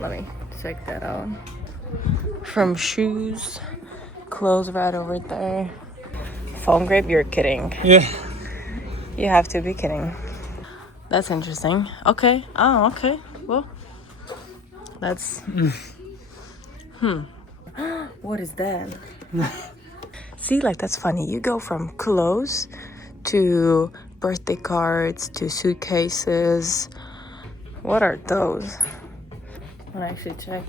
Let me check that out. From shoes, clothes right over there. Phone grip, you're kidding. Yeah. You have to be kidding. That's interesting. Okay. Oh, okay. Well, that's... What is that? See, like, that's funny. You go from clothes to birthday cards to suitcases. What are those? I'm gonna actually check.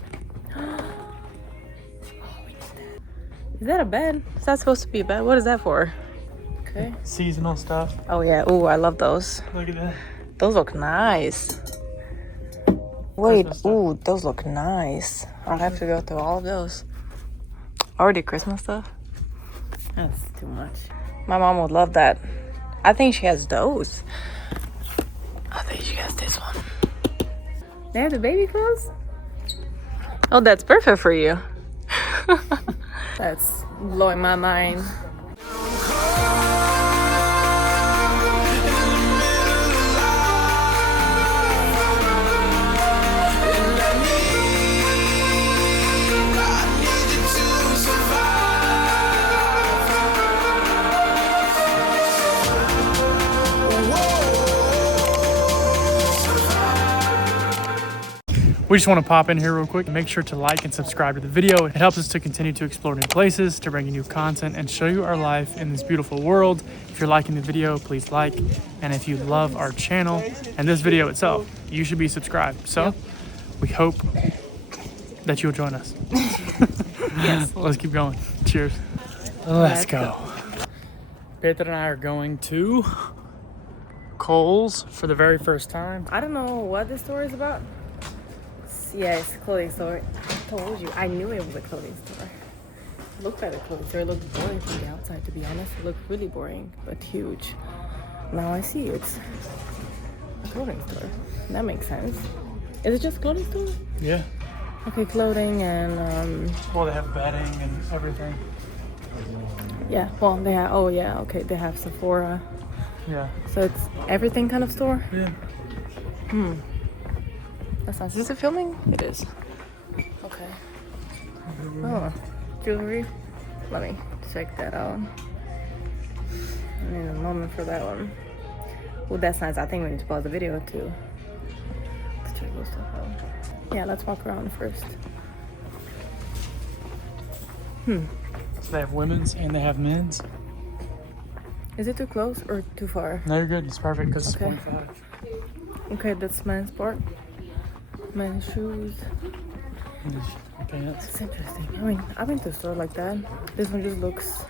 Is that a bed? Is that supposed to be a bed? What is that for? Okay. Seasonal stuff. Oh yeah. Oh, I love those. Look at that. Those look nice. Wait. Ooh, those look nice. I'll have to go through all of those. Already Christmas stuff? That's too much. My mom would love that. I think she has those. I think she has this one. They have the baby clothes? Oh, that's perfect for you. That's blowing my mind. We just want to pop in here real quick and make sure to like and subscribe to the video. It helps us to continue to explore new places, to bring you new content, and show you our life in this beautiful world. If you're liking the video, please like. And if you love our channel and this video itself, you should be subscribed. So we hope that you'll join us. Yes. Let's keep going. Cheers. Let's go. Petra and I are going to Kohls for the very first time. I don't know what this store is about. Yeah, it's a clothing store. I told you. I knew it was a clothing store. It looked like a clothing store. It looked boring from the outside, to be honest. It looked really boring, but huge. Now I see it's a clothing store. That makes sense. Is it just a clothing store? Yeah. Okay, clothing and Well, they have bedding and everything. yeah. Well, they have. Oh yeah. Okay, they have Sephora. Yeah. So it's everything kind of store. Yeah. That's nice. Is it filming? It is. Okay. Oh, jewelry. Let me check that out. I need a moment for that one. Oh, that's nice. I think we need to pause the video too. Let's check this stuff out. Yeah, let's walk around first. So they have women's and they have men's. Is it too close or too far? No, you're good. It's perfect because it's Okay. 25. Okay, that's men's part. Men's shoes. Pants. It's interesting. I mean, I've been to a store like that. This one just looks...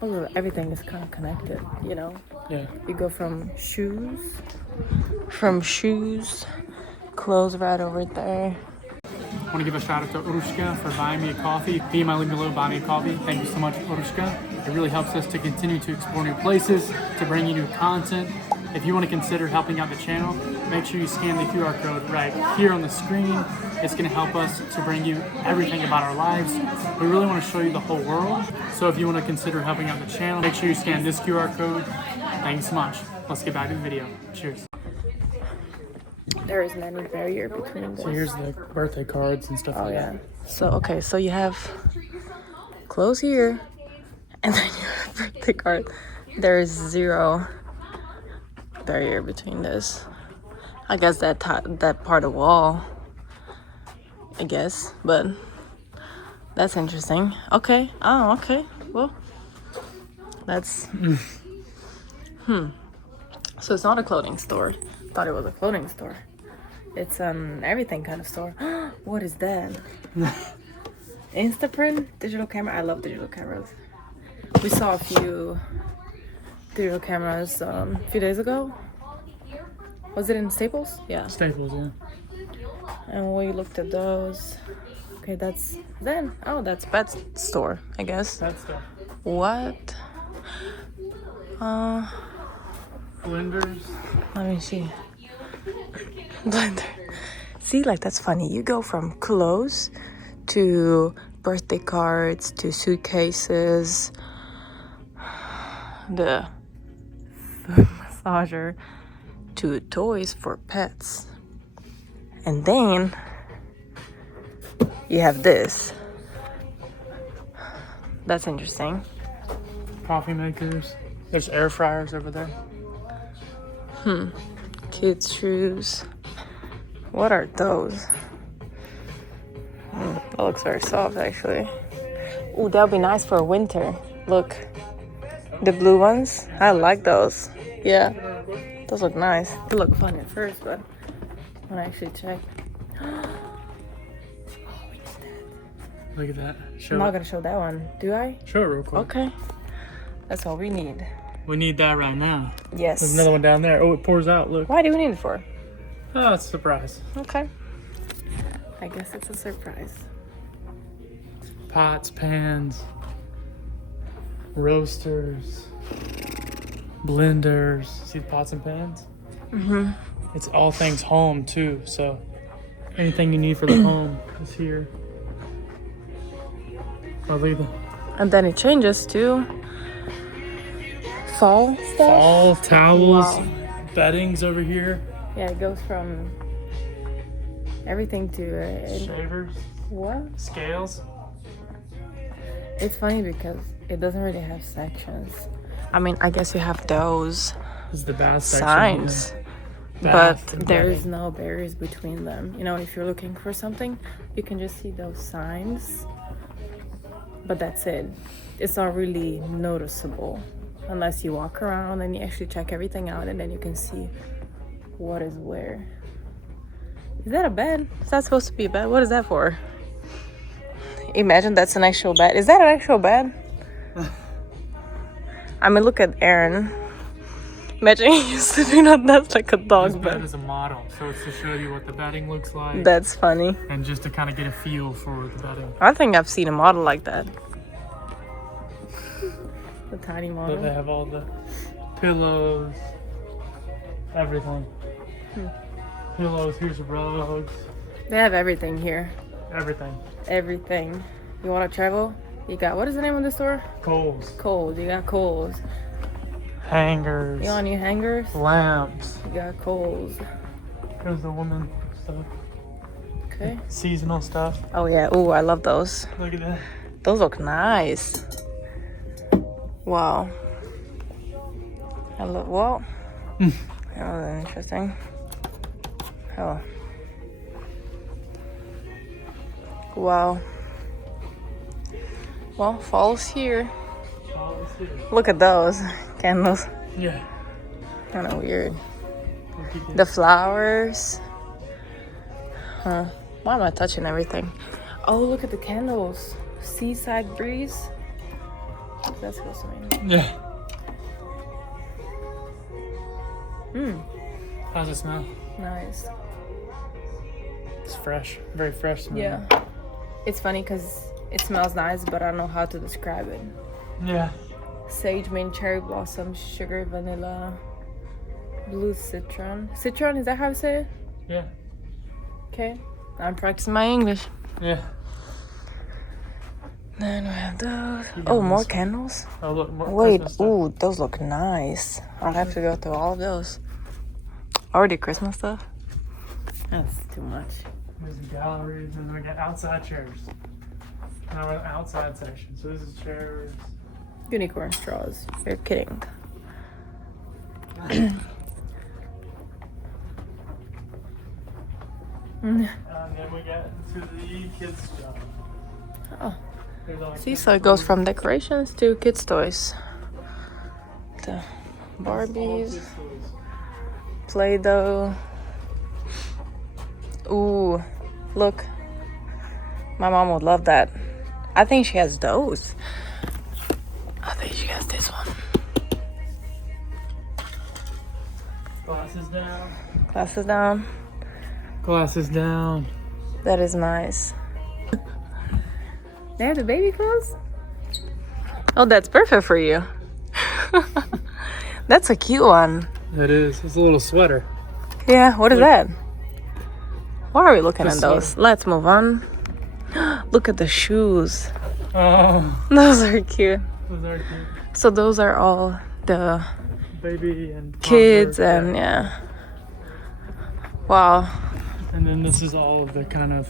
although everything is kind of connected, you know? Yeah. You go from shoes, clothes right over there. I want to give a shout out to Urushka for buying me a coffee. He and my link below buy me a coffee. Thank you so much, Urushka. It really helps us to continue to explore new places, to bring you new content. If you want to consider helping out the channel, make sure you scan the QR code right here on the screen. It's going to help us to bring you everything about our lives. We really want to show you the whole world. So if you want to consider helping out the channel, make sure you scan this QR code. Thanks so much. Let's get back to the video. Cheers. There isn't any barrier between this. So here's the birthday cards and stuff like that. So, okay, so you have clothes here, and then you have birthday card. There is zero barrier between this. I guess that part of wall, I guess, but that's interesting. Okay. Oh, okay. Well, that's So it's not a clothing store. Thought it was a clothing store. It's everything kind of store. What is that? Instaprint digital camera. I love digital cameras. We saw a few digital cameras a few days ago. Was it in Staples? Yeah. Staples, yeah. And we looked at those. Okay, that's then. Oh, that's pet store, I guess. That stuff. What? Blenders. Let me see. Blender. See, like, that's funny. You go from clothes to birthday cards to suitcases, the foot massager, to toys for pets. And then you have this. That's interesting. Coffee makers. There's air fryers over there. Kids' shoes. What are those? That looks very soft, actually. Ooh, that would be nice for winter. Look, the blue ones. I like those. Yeah, those look nice. They look fun at first, but when I actually check. Look at that. I'm not gonna show that one, do I? Show it real quick. Okay. That's all we need. We need that right now. Yes. There's another one down there. Oh, it pours out. Look. Why do we need it for? Oh, it's a surprise. Okay. I guess it's a surprise. Pots, pans, roasters, blenders. See the pots and pans? Mm-hmm. It's all things home too. So anything you need for the home is here. Oh, look at that. And then it changes to fall stuff. Fall towels, Wow. beddings over here. Yeah, it goes from everything to Shavers, what? scales. It's funny because it doesn't really have sections. I mean, I guess you have those This is the bath section. signs, Yeah. but Bath and there's bedding. no barriers between them. You know, if you're looking for something, you can just see those signs, but that's it. It's not really noticeable unless you walk around and you actually check everything out, and then you can see what is where. Is that a bed? Is that supposed to be a bed? What is that for? Imagine that's an actual bed. Is that an actual bed? I mean, look at Aaron. Imagine he's sleeping on that's like a This dog bed bed. is a model, so it's to show you what the bedding looks like, That's funny. and just to kind of get a feel for the bedding. I think I've seen a model like that. The tiny But model. they have all the pillows, everything. Pillows. Here's rugs. They have everything here. Everything. Everything. You want to travel? You got, what is the name of the store? Kohls. Kohls. You got Kohls. Hangers. You want new hangers? Lamps. You got Kohls. Here's the woman stuff. Okay. Seasonal stuff. Oh yeah. Ooh, I love those. Look at that. Those look nice. Wow. I love. Well, that was interesting. Oh. Wow. Well, fall's here. Oh, let's see. Look at those candles. Yeah. Kind of weird. Look at The flowers. Huh. Why am I touching everything? Oh, look at the candles. Seaside breeze. What's that supposed to mean? Yeah. Mmm. How's it smell? Nice. It's fresh. Very fresh smell. Yeah. It's funny because it smells nice, but I don't know how to describe it. Yeah. Sage, mint, cherry blossom, sugar, vanilla, blue citron. Citron, is that how you say it? Yeah. Okay. I'm practicing my English. Yeah. Then we have those. You Oh, got more this. candles? Oh, look. More Wait, Christmas stuff. ooh, those look nice. I'll have to go through all of those. Already Christmas stuff? That's too much. There's the galleries, and then we got outside chairs. Now we're in the outside section. So this is chairs. Unicorn straws. You're kidding. And then we got into the kids stuff. Oh. There's all See, so it goes from decorations to kids' toys. The Barbies, Play-Doh. Ooh, look. My mom would love that. I think she has those. I think she has this one. Glasses down. Glasses down. Glasses down. That is nice. They have the baby clothes? Oh, that's perfect for you. That's a cute one. It is. It's a little sweater. Yeah, what is Look. that? Why are we looking Just at those? Let's move on. Look at the shoes. Oh, Those are cute. those are cute. So those are all the Baby and kids toddler. and yeah. Wow. And then this is all of the kind of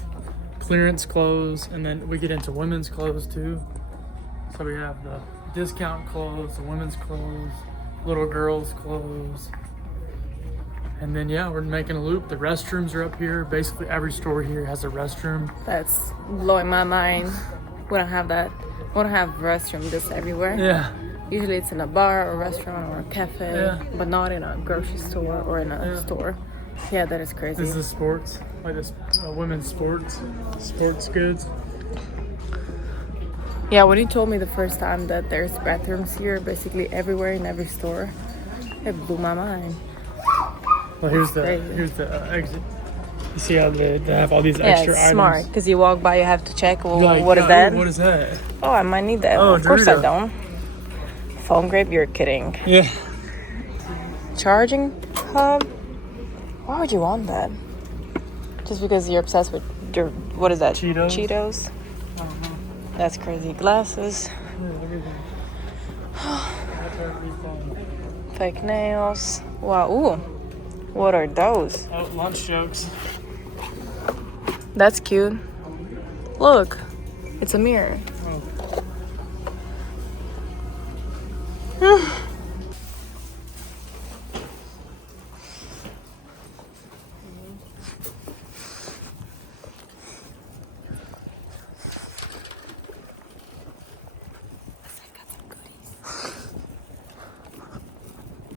clearance clothes, and then we get into women's clothes too. So we have the discount clothes, the women's clothes, little girls' clothes. And then yeah, we're making a loop. The restrooms are up here. Basically every store here has a restroom. That's blowing my mind. We don't have that. We don't have restroom just everywhere. Yeah. Usually it's in a bar or restaurant or a cafe, Yeah. but not in a grocery store or in a store. Yeah, that is crazy. This is sports, like this women's sports goods. Yeah, when you told me the first time that there's bathrooms here, basically everywhere in every store, it blew my mind. Well, here's the exit. You see how they have all these extra it's items. smart because you walk by, you have to check. Well, Like, what is that? What is that? Oh, I might need that. Oh, of course I Dorito. don't. Phone grape, you're kidding. Yeah. Charging hub? Why would you want that? Just because you're obsessed with your, what is that? Cheetos? Cheetos? I don't know. That's crazy. Glasses, fake nails. Wow. Ooh. What are those? Oh, lunch jokes. That's cute. Look. It's a mirror. Oh.